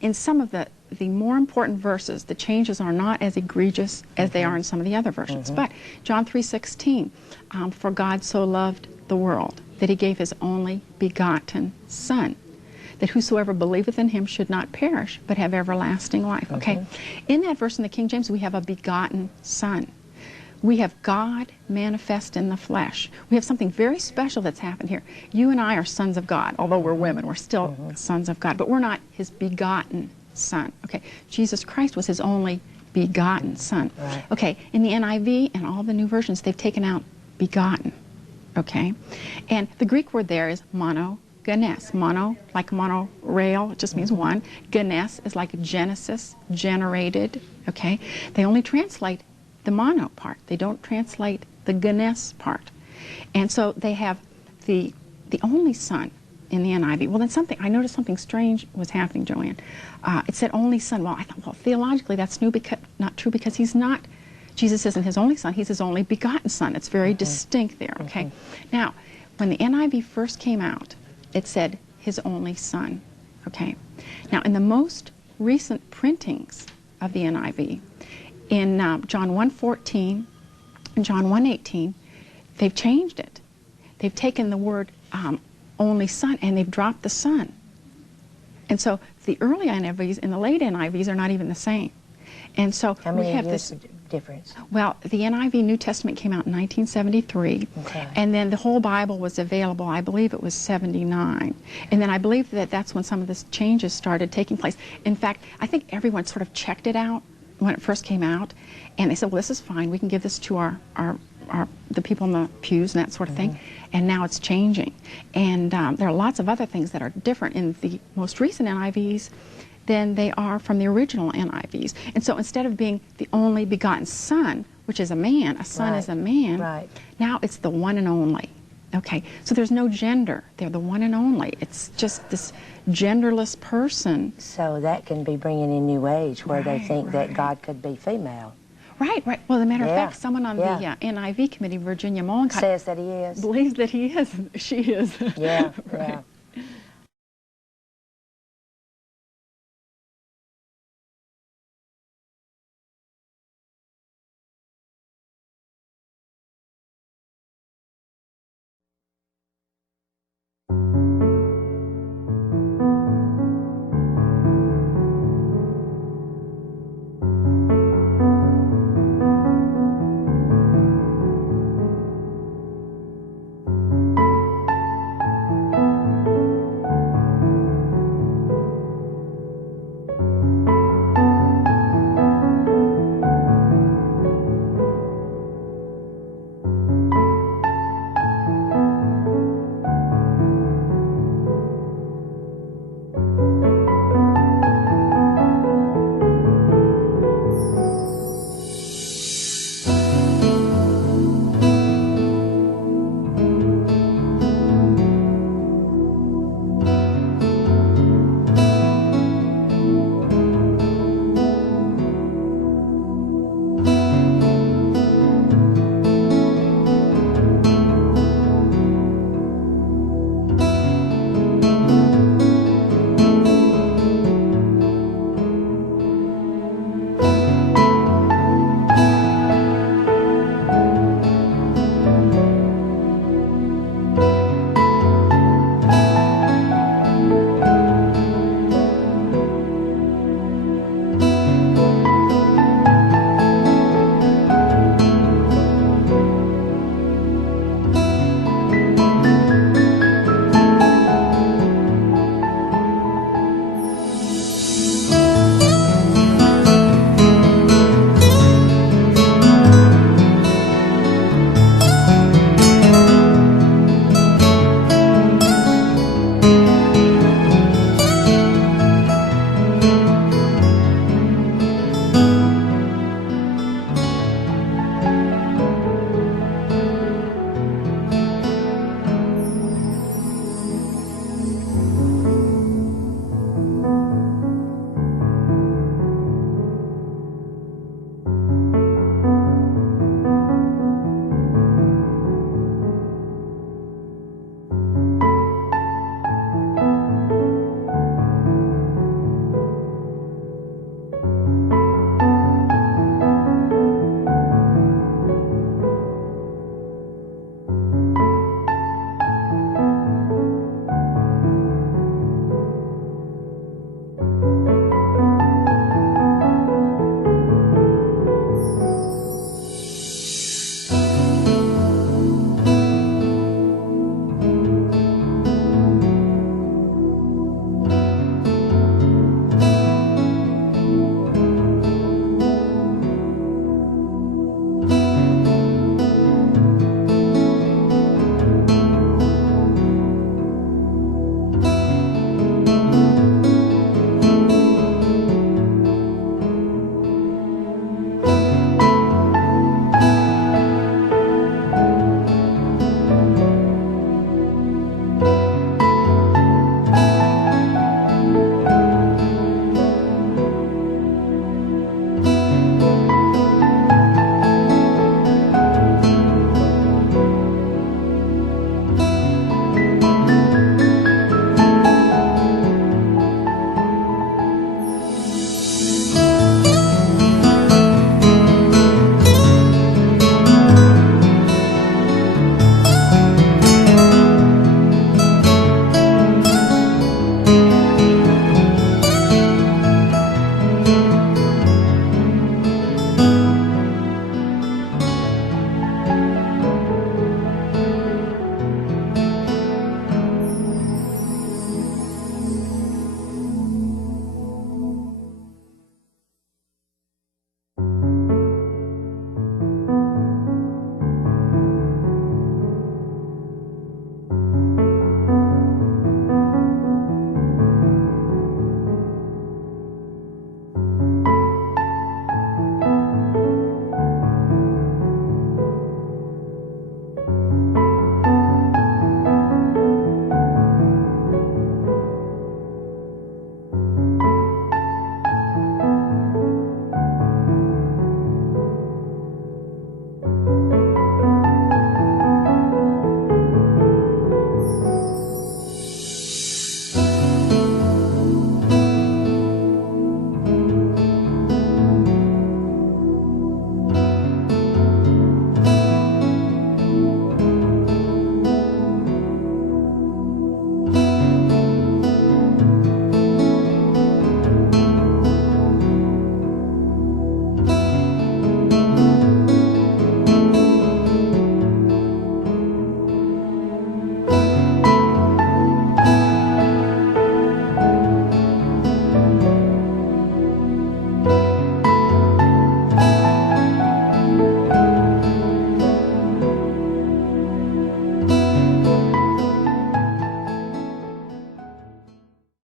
in some of the more important verses, the changes are not as egregious as they are in some of the other versions. But John 3:16, for God so loved the world that he gave his only begotten Son, that whosoever believeth in him should not perish, but have everlasting life. Okay? In that verse in the King James, we have a begotten Son. We have God manifest in the flesh. We have something very special that's happened here. You and I are sons of God. Although we're women, we're still sons of God. But we're not his begotten Son. Okay? Jesus Christ was his only begotten Son. Right. Okay, in the NIV and all the new versions, they've taken out begotten. Okay? And the Greek word there is monogenes. Mono, like monorail, it just means one. Genes is like Genesis, generated. Okay? They only translate the mono part. They don't translate the genes part. And so they have the only Son in the NIV. Well, then I noticed something strange was happening, Joanne. It said only Son. Well, I thought, well, theologically that's not true because he's not, Jesus isn't his only Son, he's his only begotten Son. It's very distinct there, okay? Now, when the NIV first came out, it said his only Son, okay? Now, in the most recent printings of the NIV, in John 1:14 and John 1:18, they've changed it. They've taken the word only Son and they've dropped the Son. And so the early NIVs and the late NIVs are not even the same. And so How many we have years this difference? Well, the NIV New Testament came out in 1973, and then the whole Bible was available, I believe it was 79. And then I believe that that's when some of the changes started taking place. In fact, I think everyone sort of checked it out when it first came out, and they said, well, this is fine, we can give this to the people in the pews and that sort of thing. And now it's changing. And there are lots of other things that are different in the most recent NIVs than they are from the original NIVs. And so instead of being the only begotten Son, which is a man, a son is a man, now it's the one and only. Okay, so there's no gender. They're the one and only. It's just this genderless person. So that can be bringing in New Age where they think that God could be female. Right. Well, as a matter of fact, someone on the NIV committee, Virginia Mollenkott, says that he is. Believes that he is. She is. Yeah, right.